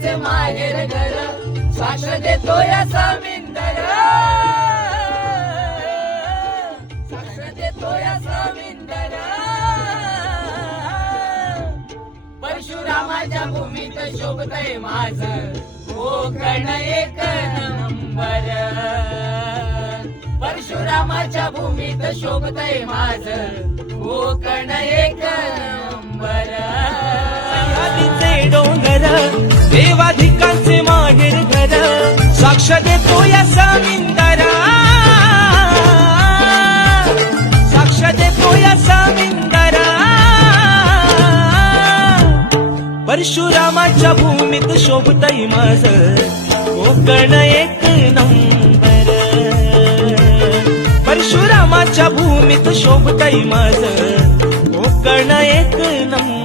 भाविकांचे माहेर घर, साक्ष देतो या समिंदर, साक्ष देतो या समिंदर. परशुरामाच्या भूमीत शोभतय माझं कोकण एक नंबर, परशुरामाच्या भूमीत शोभतय माझं कोकण एक नंबर. सह्याद्रीचे डोंगर, देवाधिकांचे माहेर घर, साक्ष देतो या समिंदर, साक्ष देतो या समिंदर. परशुरामाच्या भूमीत शोभतय माझं कोकण एक नंबर, परशुरामाच्या भूमीत शोभतय माझं कोकण एक नंबर.